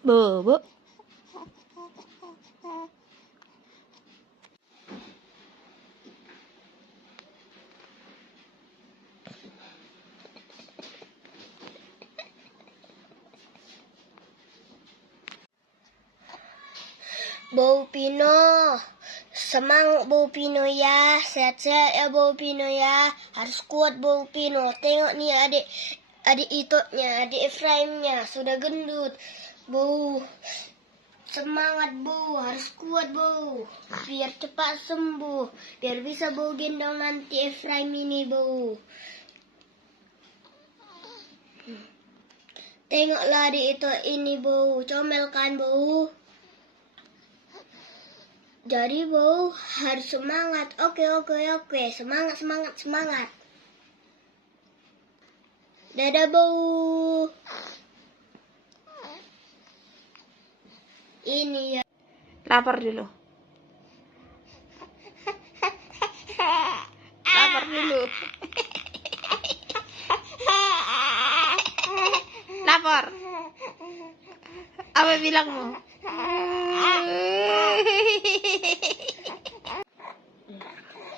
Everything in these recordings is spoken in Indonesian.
Bobo. Bau Pino, semangat Bau Pino ya, sehat-sehat ya Bau Pino ya, harus kuat Bau Pino. Tengok nih adik Itotnya, adik Efraimnya sudah gendut. Bau, semangat Bau, harus kuat Bau, biar cepat sembuh, biar bisa Bau gendong nanti Efraim ini Bau. Tengoklah adik Itot ini Bau, comel kan Bau. Jadi Bau harus semangat. Oke. Semangat. Dadah Bau. Ini ya. Lapar dulu. Lapar dulu. Lapar. Apa bilangmu?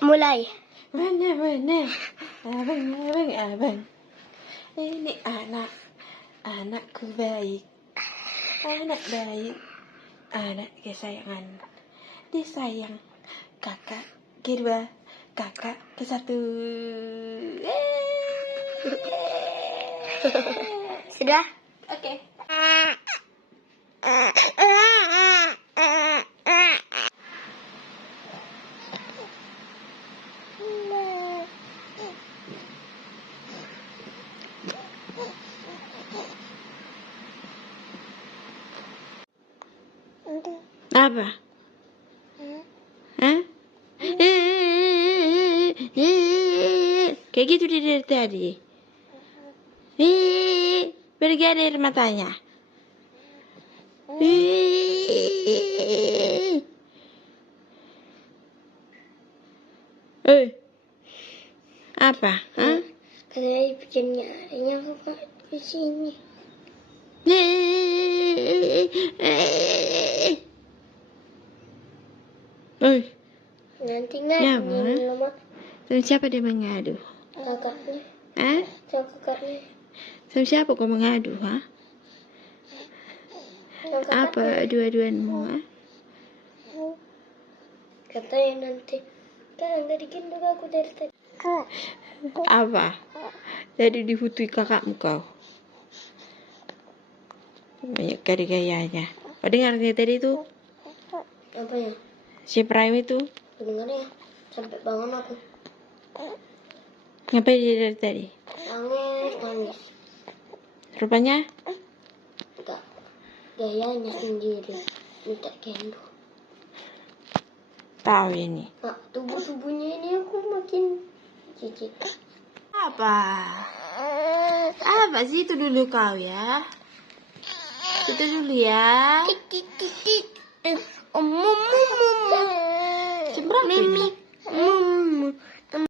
Mulai. Mana? Abang. Ini anakku baik. Anak baik. Anak kesayangan. Disayang. Kakak kedua. Kakak ke satu. Sudah? Oke. Apa? Hah? Kayak gitu dari tadi. Pergi air matanya. Apa? Hah? Katanya bikinnya adanya kok di sini. Nanti Ya, lama sama siapa dia mengadu? kakaknya. Hah? Sama kakaknya. Sama siapa kau mengadu? Hah? Sama kakaknya. Apa dua-duanmu? Hah? Katanya nanti kan nggak digendong aku dari tadi. Apa? Jadi dihutui kakakmu kau. Banyak kali gayanya. Kau dengar nih tadi itu? Apa ya? Si Prime itu? Dengar ya, sampai bangun aku. Ngapain dia dari tadi? Nangis. Rupanya? Enggak. Gayanya sendiri. Minta gendong. Tahu ini. Nah, tubuhnya ini aku makin cicit. Apa sih itu dulu kau ya? Itu dulu ya. Seberapa ini?